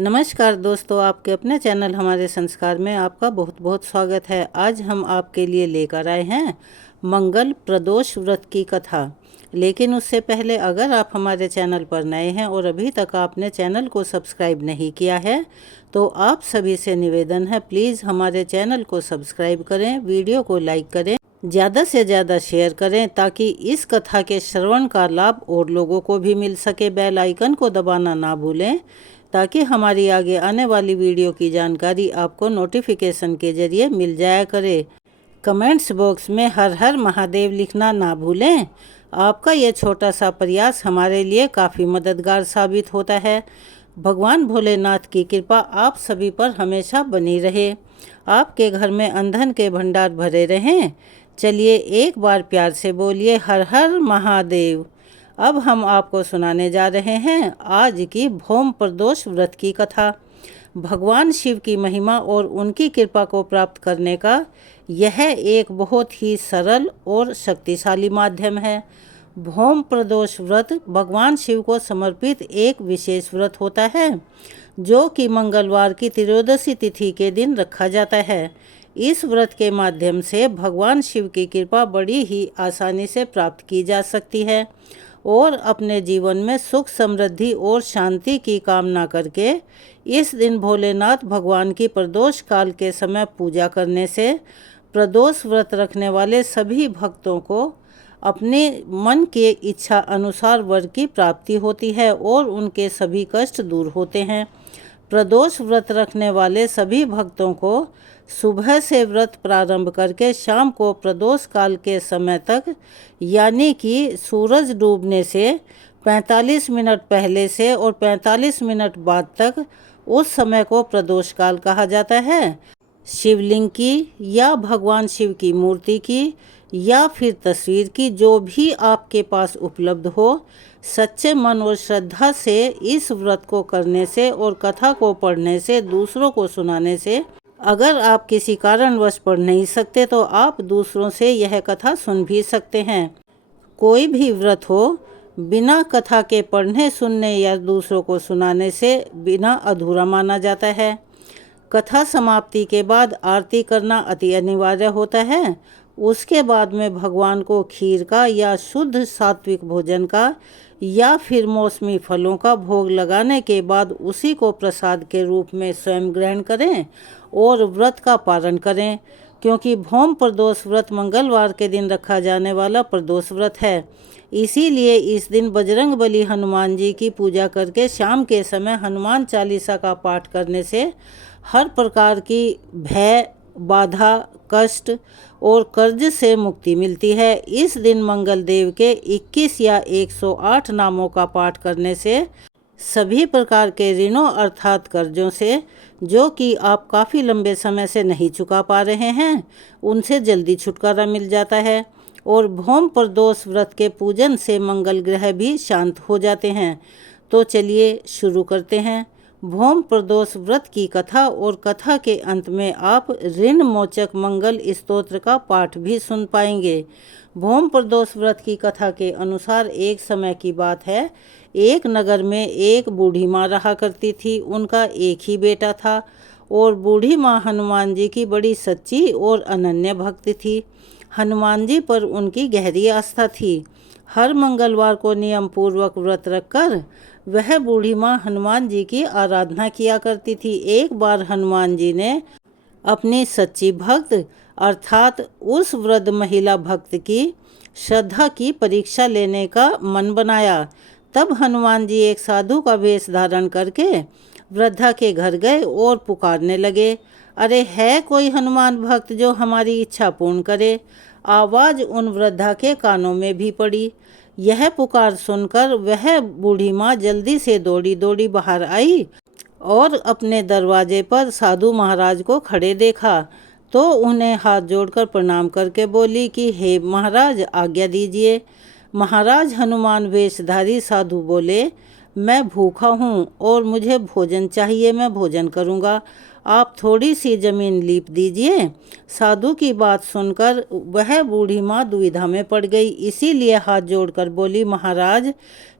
नमस्कार दोस्तों, आपके अपने चैनल हमारे संस्कार में आपका बहुत बहुत स्वागत है। आज हम आपके लिए लेकर आए हैं मंगल प्रदोष व्रत की कथा। लेकिन उससे पहले अगर आप हमारे चैनल पर नए हैं और अभी तक आपने चैनल को सब्सक्राइब नहीं किया है तो आप सभी से निवेदन है, प्लीज़ हमारे चैनल को सब्सक्राइब करें, वीडियो को लाइक करें, ज़्यादा से ज़्यादा शेयर करें ताकि इस कथा के श्रवण का लाभ और लोगों को भी मिल सके। बेल आइकन को दबाना ना भूलें ताकि हमारी आगे आने वाली वीडियो की जानकारी आपको नोटिफिकेशन के जरिए मिल जाया करे। कमेंट्स बॉक्स में हर हर महादेव लिखना ना भूलें। आपका ये छोटा सा प्रयास हमारे लिए काफ़ी मददगार साबित होता है। भगवान भोलेनाथ की कृपा आप सभी पर हमेशा बनी रहे, आपके घर में अंधन के भंडार भरे रहें। चलिए एक बार प्यार से बोलिए हर हर महादेव। अब हम आपको सुनाने जा रहे हैं आज की भौम प्रदोष व्रत की कथा। भगवान शिव की महिमा और उनकी कृपा को प्राप्त करने का यह एक बहुत ही सरल और शक्तिशाली माध्यम है। भौम प्रदोष व्रत भगवान शिव को समर्पित एक विशेष व्रत होता है जो कि मंगलवार की त्रयोदशी तिथि के दिन रखा जाता है। इस व्रत के माध्यम से भगवान शिव की कृपा बड़ी ही आसानी से प्राप्त की जा सकती है और अपने जीवन में सुख समृद्धि और शांति की कामना करके इस दिन भोलेनाथ भगवान की प्रदोष काल के समय पूजा करने से प्रदोष व्रत रखने वाले सभी भक्तों को अपने मन के इच्छा अनुसार वर की प्राप्ति होती है और उनके सभी कष्ट दूर होते हैं। प्रदोष व्रत रखने वाले सभी भक्तों को सुबह से व्रत प्रारंभ करके शाम को प्रदोष काल के समय तक यानी कि सूरज डूबने से 45 मिनट पहले से और 45 मिनट बाद तक उस समय को प्रदोष काल कहा जाता है। शिवलिंग की या भगवान शिव की मूर्ति की या फिर तस्वीर की, जो भी आपके पास उपलब्ध हो, सच्चे मन और श्रद्धा से इस व्रत को करने से और कथा को पढ़ने से, दूसरों को सुनाने से, अगर आप किसी कारणवश पढ़ नहीं सकते तो आप दूसरों से यह कथा सुन भी सकते हैं। कोई भी व्रत हो, बिना कथा के पढ़ने सुनने या दूसरों को सुनाने से बिना अधूरा माना जाता है। कथा समाप्ति के बाद आरती करना अति अनिवार्य होता है। उसके बाद में भगवान को खीर का या शुद्ध सात्विक भोजन का या फिर मौसमी फलों का भोग लगाने के बाद उसी को प्रसाद के रूप में स्वयं ग्रहण करें और व्रत का पारण करें, क्योंकि भौम प्रदोष व्रत मंगलवार के दिन रखा जाने वाला प्रदोष व्रत है। इसीलिए इस दिन बजरंगबली हनुमान जी की पूजा करके शाम के समय हनुमान चालीसा का पाठ करने से हर प्रकार की भय, बाधा, कष्ट और कर्ज से मुक्ति मिलती है। इस दिन मंगल देव के 21 या 108 नामों का पाठ करने से सभी प्रकार के ऋणों अर्थात कर्जों से, जो कि आप काफ़ी लंबे समय से नहीं चुका पा रहे हैं, उनसे जल्दी छुटकारा मिल जाता है और भौम प्रदोष व्रत के पूजन से मंगल ग्रह भी शांत हो जाते हैं। तो चलिए शुरू करते हैं भौम प्रदोष व्रत की कथा। और कथा के अंत में आप ऋण मोचक मंगल स्तोत्र का पाठ भी सुन पाएंगे। भौम प्रदोष व्रत की कथा के अनुसार एक समय की बात है, एक नगर में एक बूढ़ी माँ रहा करती थी। उनका एक ही बेटा था और बूढ़ी माँ हनुमान जी की बड़ी सच्ची और अनन्य भक्त थी। हनुमान जी पर उनकी गहरी आस्था थी। हर मंगलवार को नियम पूर्वक व्रत रखकर वह बूढ़ी माँ हनुमान जी की आराधना किया करती थी। एक बार हनुमान जी ने अपनी सच्ची भक्त अर्थात उस वृद्ध महिला भक्त की श्रद्धा की परीक्षा लेने का मन बनाया। तब हनुमान जी एक साधु का वेश धारण करके वृद्धा के घर गए और पुकारने लगे, अरे है कोई हनुमान भक्त जो हमारी इच्छा पूर्ण करे। आवाज़ उन वृद्धा के कानों में भी पड़ी। यह पुकार सुनकर वह बूढ़ी माँ जल्दी से दौड़ी दौड़ी बाहर आई और अपने दरवाजे पर साधु महाराज को खड़े देखा तो उन्हें हाथ जोड़कर प्रणाम करके बोली कि हे महाराज, आज्ञा दीजिए। महाराज हनुमान वेशधारी साधु बोले, मैं भूखा हूँ और मुझे भोजन चाहिए, मैं भोजन करूँगा। आप थोड़ी सी ज़मीन लीप दीजिए। साधु की बात सुनकर वह बूढ़ी माँ दुविधा में पड़ गई, इसीलिए हाथ जोड़कर बोली, महाराज,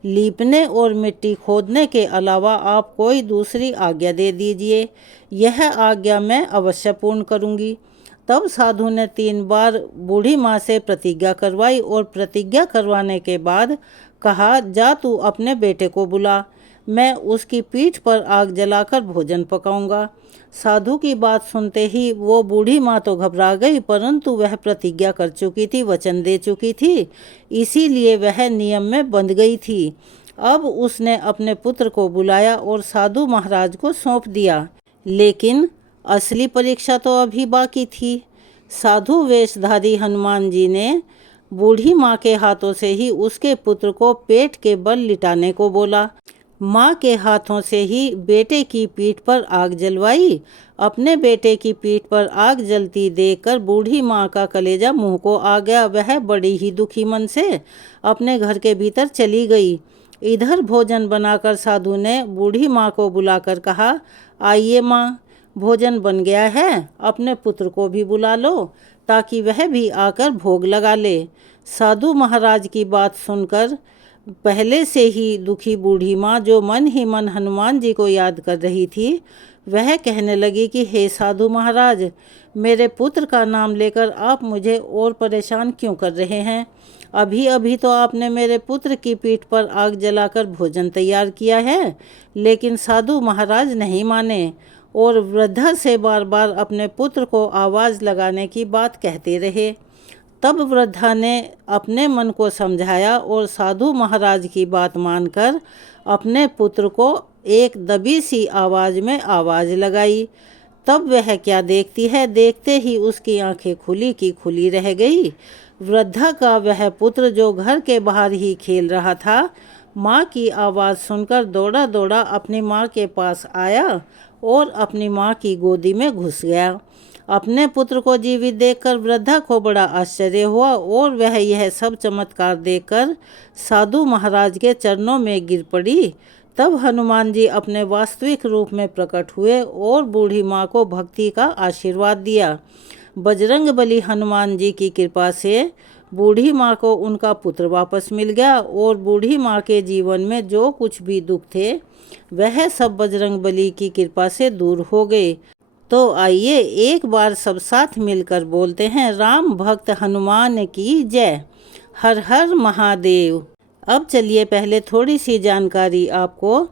लीपने और मिट्टी खोदने के अलावा आप कोई दूसरी आज्ञा दे दीजिए, यह आज्ञा मैं अवश्य पूर्ण करूँगी। तब साधु ने 3 बार बूढ़ी माँ से प्रतिज्ञा करवाई और प्रतिज्ञा करवाने के बाद कहा, जा तू अपने बेटे को बुला, मैं उसकी पीठ पर आग जलाकर भोजन पकाऊंगा। साधु की बात सुनते ही वो बूढ़ी माँ तो घबरा गई, परंतु वह प्रतिज्ञा कर चुकी थी, वचन दे चुकी थी, इसीलिए वह नियम में बंध गई थी। अब उसने अपने पुत्र को बुलाया और साधु महाराज को सौंप दिया, लेकिन असली परीक्षा तो अभी बाकी थी। साधु वेशधारी हनुमान जी ने बूढ़ी माँ के हाथों से ही उसके पुत्र को पेट के बल लिटाने को बोला। माँ के हाथों से ही बेटे की पीठ पर आग जलवाई। अपने बेटे की पीठ पर आग जलती देखकर बूढ़ी माँ का कलेजा मुंह को आ गया। वह बड़ी ही दुखी मन से अपने घर के भीतर चली गई। इधर भोजन बनाकर साधु ने बूढ़ी माँ को बुलाकर कहा, आइए माँ, भोजन बन गया है, अपने पुत्र को भी बुला लो ताकि वह भी आकर भोग लगा ले। साधु महाराज की बात सुनकर पहले से ही दुखी बूढ़ी माँ, जो मन ही मन हनुमान जी को याद कर रही थी, वह कहने लगी कि हे साधु महाराज, मेरे पुत्र का नाम लेकर आप मुझे और परेशान क्यों कर रहे हैं? अभी अभी तो आपने मेरे पुत्र की पीठ पर आग जलाकर भोजन तैयार किया है, लेकिन साधु महाराज नहीं माने और वृद्धा से बार बार अपने पुत्र को आवाज़ लगाने की बात कहते रहे। तब वृद्धा ने अपने मन को समझाया और साधु महाराज की बात मानकर अपने पुत्र को एक दबी सी आवाज़ में आवाज़ लगाई। तब वह क्या देखती है, देखते ही उसकी आंखें खुली की खुली रह गई। वृद्धा का वह पुत्र जो घर के बाहर ही खेल रहा था, माँ की आवाज़ सुनकर दौड़ा दौड़ा अपनी माँ के पास आया और अपनी माँ की गोदी में घुस गया। अपने पुत्र को जीवित देखकर वृद्धा को बड़ा आश्चर्य हुआ और वह यह सब चमत्कार देखकर साधु महाराज के चरणों में गिर पड़ी। तब हनुमान जी अपने वास्तविक रूप में प्रकट हुए और बूढ़ी माँ को भक्ति का आशीर्वाद दिया। बजरंगबली हनुमान जी की कृपा से बूढ़ी माँ को उनका पुत्र वापस मिल गया और बूढ़ी माँ के जीवन में जो कुछ भी दुख थे, वह सब बजरंगबली की कृपा से दूर हो गए। तो आइए एक बार सब साथ मिलकर बोलते हैं, राम भक्त हनुमान की जय। हर हर महादेव। अब चलिए पहले थोड़ी सी जानकारी आपको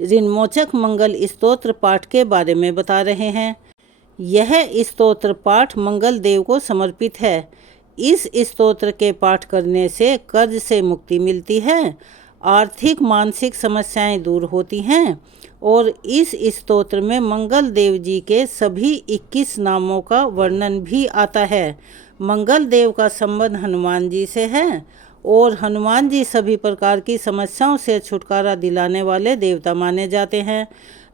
ऋणमोचक मंगल स्तोत्र पाठ के बारे में बता रहे हैं। यह स्तोत्र पाठ मंगल देव को समर्पित है। इस स्तोत्र के पाठ करने से कर्ज से मुक्ति मिलती है, आर्थिक मानसिक समस्याएं दूर होती हैं और इस स्तोत्र में मंगल देव जी के सभी 21 नामों का वर्णन भी आता है। मंगल देव का संबंध हनुमान जी से है और हनुमान जी सभी प्रकार की समस्याओं से छुटकारा दिलाने वाले देवता माने जाते हैं।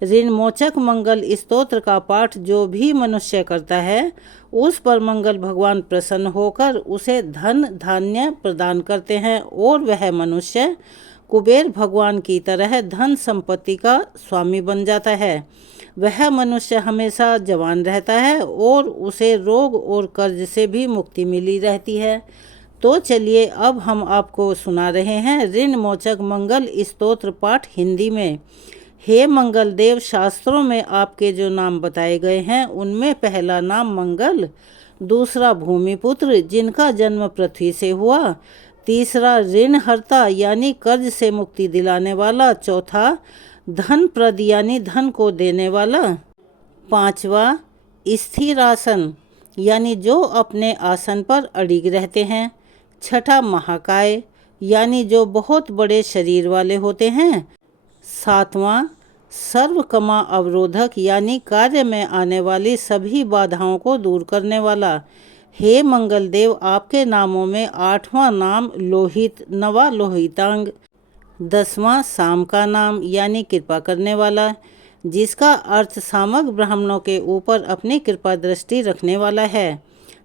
ऋणमोचक मंगल स्तोत्र का पाठ जो भी मनुष्य करता है, उस पर मंगल भगवान प्रसन्न होकर उसे धन धान्य प्रदान करते हैं और वह मनुष्य कुबेर भगवान की तरह धन संपत्ति का स्वामी बन जाता है। वह मनुष्य हमेशा जवान रहता है और उसे रोग और कर्ज से भी मुक्ति मिली रहती है। तो चलिए अब हम आपको सुना रहे हैं ऋणमोचक मंगल स्तोत्र पाठ हिंदी में। हे मंगल देव, शास्त्रों में आपके जो नाम बताए गए हैं उनमें पहला नाम मंगल, दूसरा भूमिपुत्र जिनका जन्म पृथ्वी से हुआ, तीसरा ऋणहर्ता यानी कर्ज से मुक्ति दिलाने वाला, चौथा धनप्रद यानी धन को देने वाला, पांचवा स्थिर आसन यानी जो अपने आसन पर अड़िग रहते हैं, छठा महाकाय यानी जो बहुत बड़े शरीर वाले होते हैं, सातवां सर्वकमा अवरोधक यानी कार्य में आने वाली सभी बाधाओं को दूर करने वाला। हे मंगल देव, आपके नामों में 8वां नाम लोहित, 9वां लोहितांग, 10वां साम का नाम यानी कृपा करने वाला, जिसका अर्थ सामक ब्राह्मणों के ऊपर अपनी कृपा दृष्टि रखने वाला है,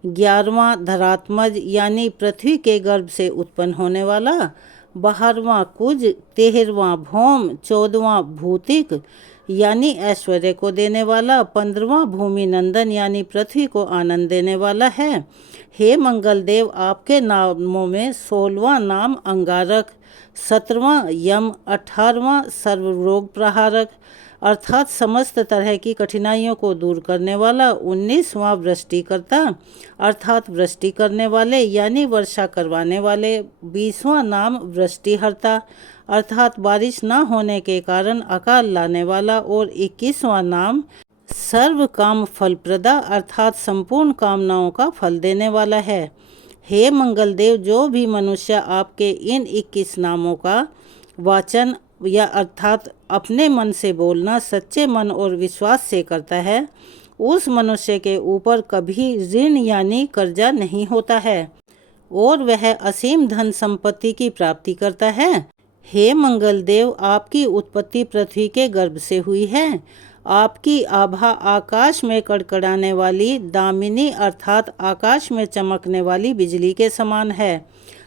11वां धरात्मज यानी पृथ्वी के गर्भ से उत्पन्न होने वाला, 12वां कुज, 13वां भौम, 14वां भूतिक यानी ऐश्वर्य को देने वाला, 15वां भूमि नंदन यानी पृथ्वी को आनंद देने वाला है। हे मंगल देव, आपके नामों में 16वां नाम अंगारक, 17वां यम, 18वां सर्वरोग प्रहारक अर्थात समस्त तरह की कठिनाइयों को दूर करने वाला, 19वां वृष्टिकर्ता अर्थात वृष्टि करने वाले यानी वर्षा करवाने वाले, 20वां नाम वृष्टिहर्ता अर्थात बारिश न होने के कारण अकाल लाने वाला और 21वां नाम सर्व काम फलप्रदा अर्थात संपूर्ण कामनाओं का फल देने वाला है। हे मंगल देव, जो भी मनुष्य आपके इन 21 नामों का वाचन या अर्थात अपने मन से बोलना सच्चे मन और विश्वास से करता है, उस मनुष्य के ऊपर कभी ऋण यानी कर्जा नहीं होता है और वह असीम धन संपत्ति की प्राप्ति करता है। हे मंगल देव, आपकी उत्पत्ति पृथ्वी के गर्भ से हुई है। आपकी आभा आकाश में कड़कड़ाने वाली दामिनी अर्थात आकाश में चमकने वाली बिजली के समान है।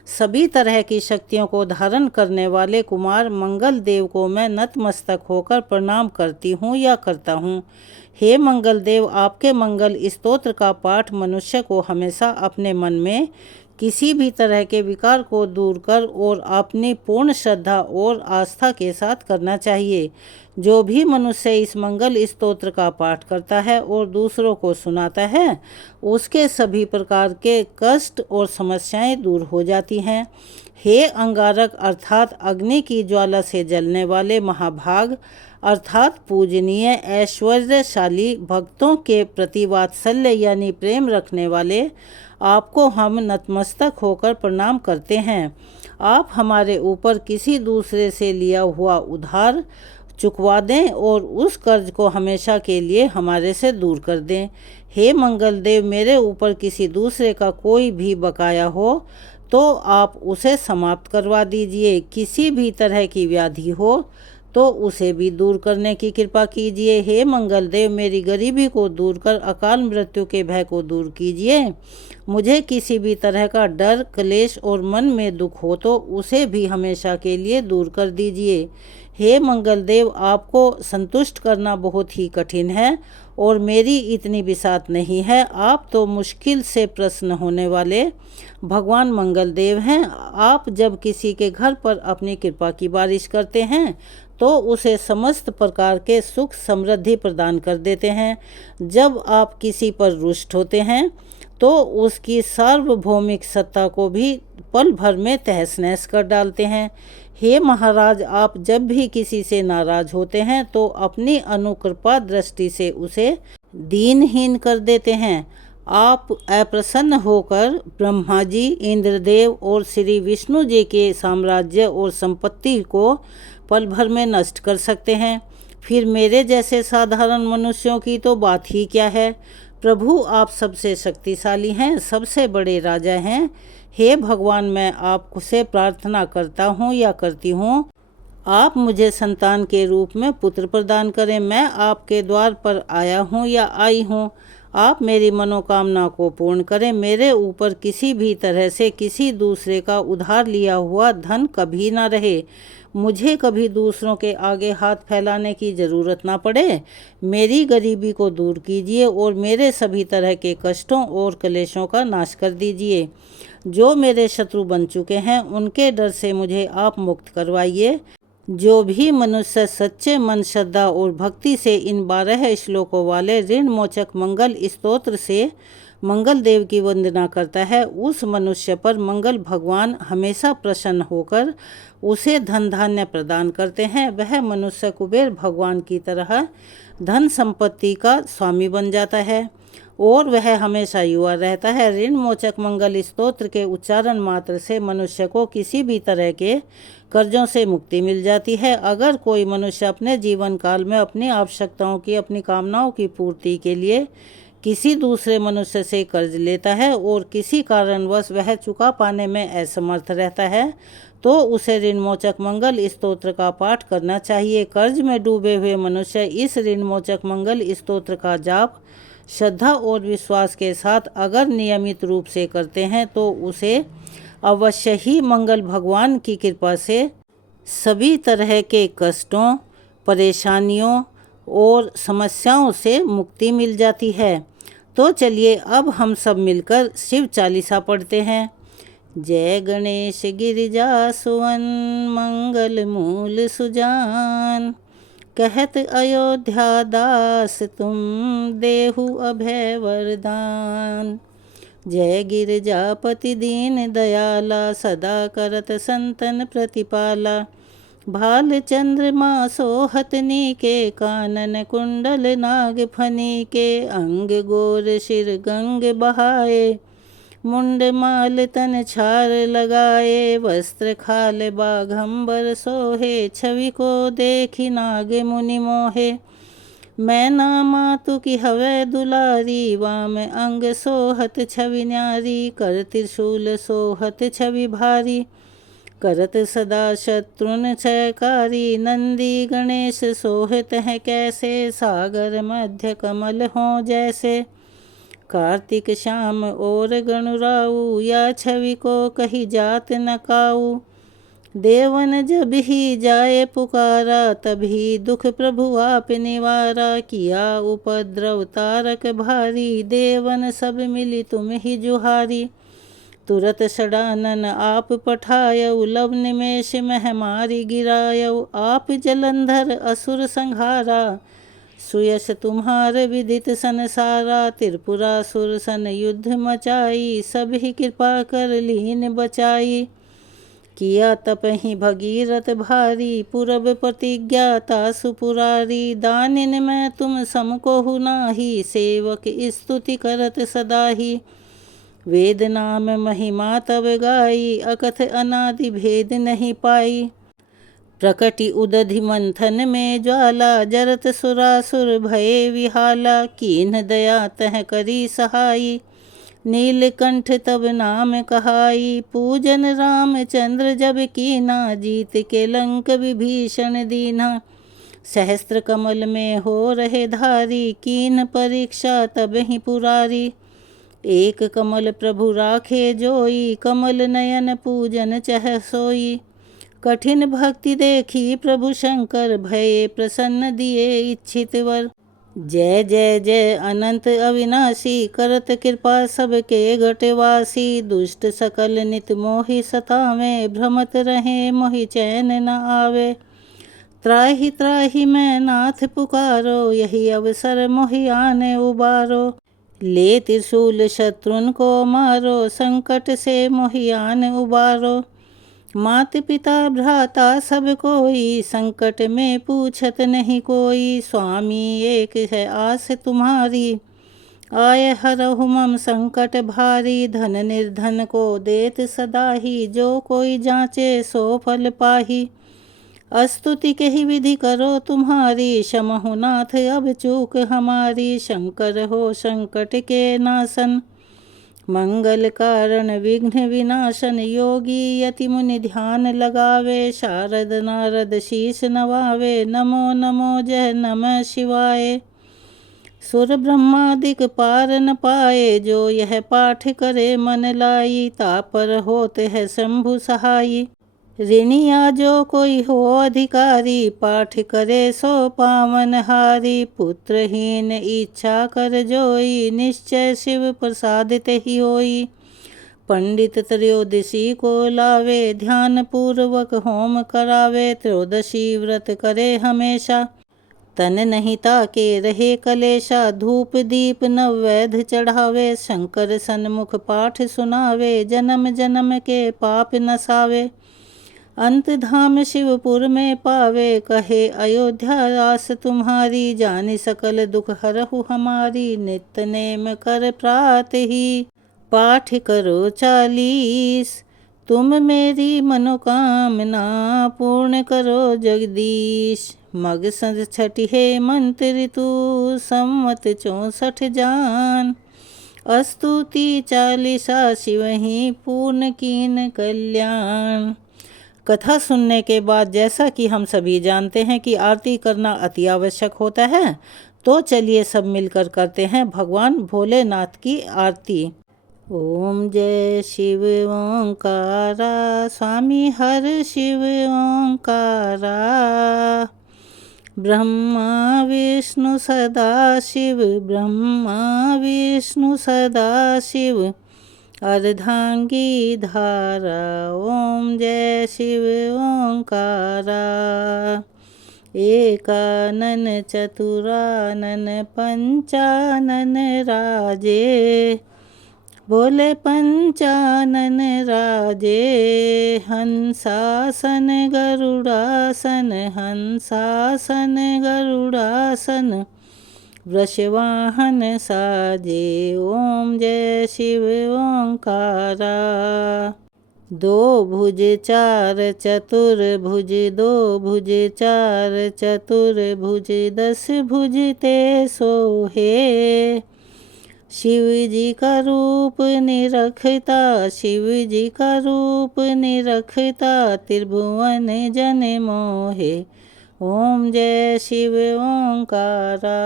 सभी तरह की शक्तियों को धारण करने वाले कुमार मंगल देव को मैं नतमस्तक होकर प्रणाम करती हूँ या करता हूँ। हे मंगल देव, आपके मंगल स्तोत्र का पाठ मनुष्य को हमेशा अपने मन में किसी भी तरह के विकार को दूर कर और अपनी पूर्ण श्रद्धा और आस्था के साथ करना चाहिए। जो भी मनुष्य इस मंगल स्तोत्र का पाठ करता है और दूसरों को सुनाता है, उसके सभी प्रकार के कष्ट और समस्याएं दूर हो जाती हैं। हे अंगारक अर्थात अग्नि की ज्वाला से जलने वाले महाभाग अर्थात पूजनीय ऐश्वर्यशाली भक्तों के प्रति वात्सल्य यानी प्रेम रखने वाले, आपको हम नतमस्तक होकर प्रणाम करते हैं। आप हमारे ऊपर किसी दूसरे से लिया हुआ उधार चुकवा दें और उस कर्ज को हमेशा के लिए हमारे से दूर कर दें। हे मंगल देव, मेरे ऊपर किसी दूसरे का कोई भी बकाया हो तो आप उसे समाप्त करवा दीजिए। किसी भी तरह की व्याधि हो तो उसे भी दूर करने की कृपा कीजिए। हे मंगल देव, मेरी गरीबी को दूर कर अकाल मृत्यु के भय को दूर कीजिए। मुझे किसी भी तरह का डर, क्लेश और मन में दुख हो तो उसे भी हमेशा के लिए दूर कर दीजिए। हे मंगल देव, आपको संतुष्ट करना बहुत ही कठिन है और मेरी इतनी बिसात नहीं है। आप तो मुश्किल से प्रसन्न होने वाले भगवान मंगल देव हैं। आप जब किसी के घर पर अपनी कृपा की बारिश करते हैं तो उसे समस्त प्रकार के सुख समृद्धि प्रदान कर देते हैं। जब आप किसी पर रुष्ट होते हैं तो उसकी सार्वभौमिक सत्ता को भी पल भर में तहस नहस कर डालते हैं। हे महाराज, आप जब भी किसी से नाराज होते हैं तो अपनी अनुकृपा दृष्टि से उसे दीनहीन कर देते हैं। आप अप्रसन्न होकर ब्रह्मा जी, इंद्रदेव और श्री विष्णु जी के साम्राज्य और संपत्ति को पल भर में नष्ट कर सकते हैं। फिर मेरे जैसे साधारण मनुष्यों की तो बात ही क्या है। प्रभु, आप सबसे शक्तिशाली हैं, सबसे बड़े राजा हैं। हे भगवान, मैं आपसे प्रार्थना करता हूँ या करती हूँ, आप मुझे संतान के रूप में पुत्र प्रदान करें। मैं आपके द्वार पर आया हूँ या आई हूँ, आप मेरी मनोकामना को पूर्ण करें। मेरे ऊपर किसी भी तरह से किसी दूसरे का उधार लिया हुआ धन कभी ना रहे। मुझे कभी दूसरों के आगे हाथ फैलाने की ज़रूरत ना पड़े। मेरी गरीबी को दूर कीजिए और मेरे सभी तरह के कष्टों और क्लेशों का नाश कर दीजिए। जो मेरे शत्रु बन चुके हैं उनके डर से मुझे आप मुक्त करवाइए। जो भी मनुष्य सच्चे मन, श्रद्धा और भक्ति से इन 12 श्लोकों वाले ऋण मोचक मंगल स्तोत्र से मंगल देव की वंदना करता है, उस मनुष्य पर मंगल भगवान हमेशा प्रसन्न होकर उसे धन धान्य प्रदान करते हैं। वह मनुष्य कुबेर भगवान की तरह धन संपत्ति का स्वामी बन जाता है और वह हमेशा युवा रहता है। ऋण मोचक मंगल स्तोत्र के उच्चारण मात्र से मनुष्य को किसी भी तरह के कर्जों से मुक्ति मिल जाती है। अगर कोई मनुष्य अपने जीवन काल में अपनी आवश्यकताओं की, अपनी कामनाओं की पूर्ति के लिए किसी दूसरे मनुष्य से कर्ज लेता है और किसी कारणवश वह चुका पाने में असमर्थ रहता है तो उसे ऋण मोचक मंगल स्तोत्र का पाठ करना चाहिए। कर्ज में डूबे हुए मनुष्य इस ऋण मोचक मंगल स्तोत्र का जाप श्रद्धा और विश्वास के साथ अगर नियमित रूप से करते हैं तो उसे अवश्य ही मंगल भगवान की कृपा से सभी तरह के कष्टों, परेशानियों और समस्याओं से मुक्ति मिल जाती है। तो चलिए अब हम सब मिलकर शिव चालीसा पढ़ते हैं। जय गणेश गिरिजा सुवन मंगल मूल सुजान, कहत अयोध्या दास तुम देहु अभय वरदान। जय गिरिजापति दीन दयाला, सदा करत संतन प्रतिपाला। भाल चंद्रमा सोहतनी के, कानन कुंडल नाग फनी के। अंग गोर शिर गंग बहाए, मुंड माल तन छार लगाए। वस्त्र खाल बाघंबर सोहे, छवि को देखी नाग मुनि मोहे। मैना मातु की हवै दुलारी, वाम अंग सोहत छवि न्यारी। कर त्रिशूल सोहत छवि भारी, करत सदा शत्रुन क्षयकारी। नंदी गणेश सोहत हैं कैसे, सागर मध्य कमल हों जैसे। कार्तिक श्याम और गणुराऊ, या छवि को कही जात न काऊ। देवन जब ही जाए पुकारा, तभी दुख प्रभु आप निवारा। किया उपद्रव तारक भारी, देवन सब मिली तुम ही जुहारी। तुरत षडानन आप पठायऊ, लव निमेष मह मारी गिरायऊ। आप जलंधर असुर संहारा, सुयश तुम्हार विदित संसारा। त्रिपुरासुर सन युद्ध मचाई, सब ही कृपा कर लीन बचाई। किया तपहि भगीरथ भारी, पूरब प्रतिज्ञा तासु पुरारी। दानिन में तुम समकोहु नाही, सेवक स्तुति करत सदाही। वेद नाम महिमा तब गाई, अकथ अनादि भेद नहीं पाई। प्रकटि उदधि मंथन में ज्वाला, जरत सुरासुर भये विहाला। कीन्ह दया तह करी सहाई, नीलकंठ तब नाम कहाई। पूजन रामचंद्र जब कीना, जीत के लंक विभीषण दीना। सहस्त्र कमल में हो रहे धारी, कीन्ह परीक्षा तब ही पुरारी। एक कमल प्रभु राखे जोई, कमल नयन पूजन चह सोई। कठिन भक्ति देखी प्रभु शंकर, भये प्रसन्न दिए इच्छित वर। जय जय जय अनंत अविनाशी, करत कृपा सबके घटवासी। दुष्ट सकल नित मोहि सतावे, भ्रमत रहे मोहि चैन न आवे। त्राहि त्राहि मैं नाथ पुकारो, यही अवसर मोहि आने उबारो। ले त्रिशूल शत्रुन को मारो, संकट से मोहि आन उबारो। मात पिता भ्राता सब कोई, संकट में पूछत नहीं कोई। स्वामी एक है आस तुम्हारी, आय हरहु मम संकट भारी। धन निर्धन को देत सदा ही, जो कोई जांचे सो फल पाही। स्तुति के ही विधि करो तुम्हारी, क्षमहु नाथ अब चूक हमारी। शंकर हो संकट के नाशन, मंगल कारण विघ्न विनाशन। योगी यति मुनि ध्यान लगावे, शारद नारद शीश नवावे। नमो नमो जय नमः शिवाय, सुर ब्रह्मादिक पार न पाए। जो यह पाठ करे मन लाई, तापर होते है शंभु सहाई। ऋणिया जो कोई हो अधिकारी, पाठ करे सो पावन हारी। पुत्रहीन इच्छा कर जोई, निश्चय शिव प्रसादित ही होई। पंडित त्रयोदशी को लावे, ध्यान पूर्वक होम करावे। त्रयोदशी व्रत करे हमेशा, तन नहीं ताके रहे कलेशा। धूप दीप नववैध चढ़ावे, शंकर सन्मुख पाठ सुनावे। जन्म जन्म के पाप नसावे, अंत धाम शिवपुर में पावे। कहे अयोध्या रास तुम्हारी, जानि सकल दुख हरहु हमारी। नित्य नेम कर प्रात ही, पाठ करो 40। तुम मेरी मनोकामना पूर्ण करो जगदीश। मग संध छठी हेमंत ऋतु, संवत 64 जान। स्तुति 40 शिवहि, पूर्ण कीन कल्याण। कथा सुनने के बाद जैसा कि हम सभी जानते हैं कि आरती करना अति आवश्यक होता है, तो चलिए सब मिलकर करते हैं भगवान भोलेनाथ की आरती। ओम जय शिव ओंकारा, स्वामी हर शिव ओंकारा। ब्रह्मा विष्णु सदा शिव, ब्रह्मा विष्णु सदा शिव, अर्धांगी धारा। ओम जय शिव ओंकारा। एकानन चतुरानन पंचानन राजे, बोले पंचानन राजे। हंसासन गरुड़ासन, हंसासन गरुड़ासन, वृषवाहन साजे। ओम जय शिव ओंकारा। दो भुज चार चतुर्भुज, दो भुज चार चतुर्भुज, 10 भुज ते सोहे। शिव जी का रूप निरखता, शिव जी का रूप निरखता, त्रिभुवन जन मोहे। ओम जय शिव ओंकारा।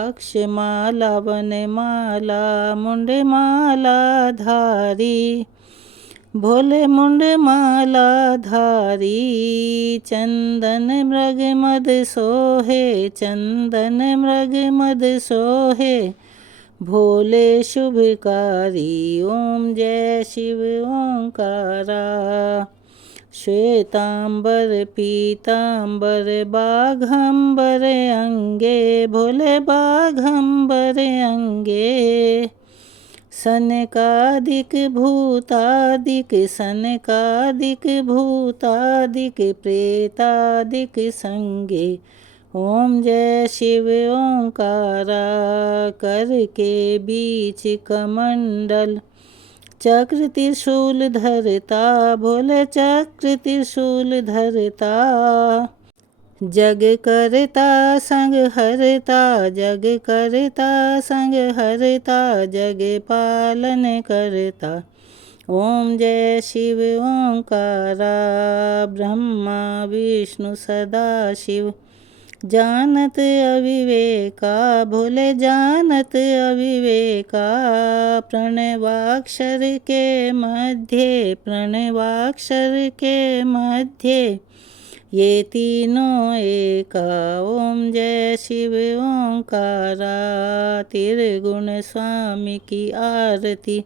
अक्षमाला वनमाला मुंडमाला धारी, भोले मुंडमाला धारी। चंदन मृग मद सोहे, चंदन मृग मद सोहे, भोले शुभकारी। ओम जय शिव ओंकारा। श्वेतांबर पीतांबर बाघंबर अंगे, भोले बाघंबर अंगे। सनकादिक भूतादिक, सनकादिक भूतादिक, प्रेतादिक संगे। ओम जय शिव ओंकारा। कर के बीच कमंडल, चक्र त्रिशूल धरता, भोले चक्र त्रिशूल धरता। जग करता संग हरता, जग करता संग हरता, जग पालन करता। ओम जय शिव ओंकारा। ब्रह्मा विष्णु सदा शिव, जानत अविवेका, भोले जानत अविवेका। प्रणवाक्षर के मध्य, प्रणवाक्षर के मध्य, ये तीनों एका। ओम जय शिव ओंकारा। त्रिगुण स्वामी की आरती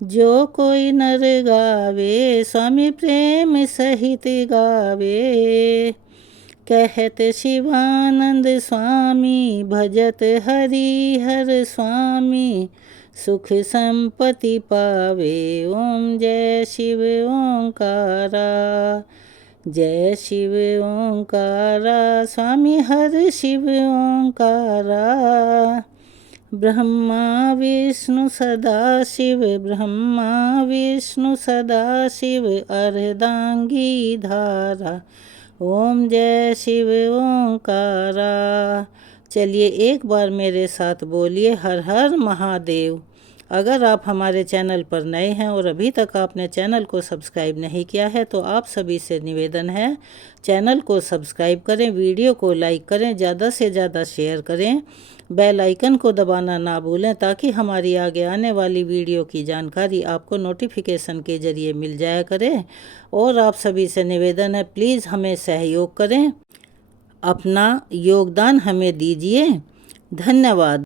जो कोई नर गावे, स्वामी प्रेम सहित गावे। कहत शिवानंद स्वामी, भजत हरि हर स्वामी, सुख संपत्ति पावे। ओम जय शिव ओंकारा। जय शिव ओंकारा, स्वामी हर शिव ओंकारा। ब्रह्मा विष्णु सदा शिव, ब्रह्मा विष्णु सदा शिव, अर्धांगी धारा। ओम जय शिव ओंकारा। चलिए एक बार मेरे साथ बोलिए हर हर महादेव। अगर आप हमारे चैनल पर नए हैं और अभी तक आपने चैनल को सब्सक्राइब नहीं किया है तो आप सभी से निवेदन है चैनल को सब्सक्राइब करें, वीडियो को लाइक करें, ज़्यादा से ज़्यादा शेयर करें, बेल आइकन को दबाना ना भूलें ताकि हमारी आगे आने वाली वीडियो की जानकारी आपको नोटिफिकेशन के ज़रिए मिल जाया करे। और आप सभी से निवेदन है प्लीज़ हमें सहयोग करें, अपना योगदान हमें दीजिए। धन्यवाद।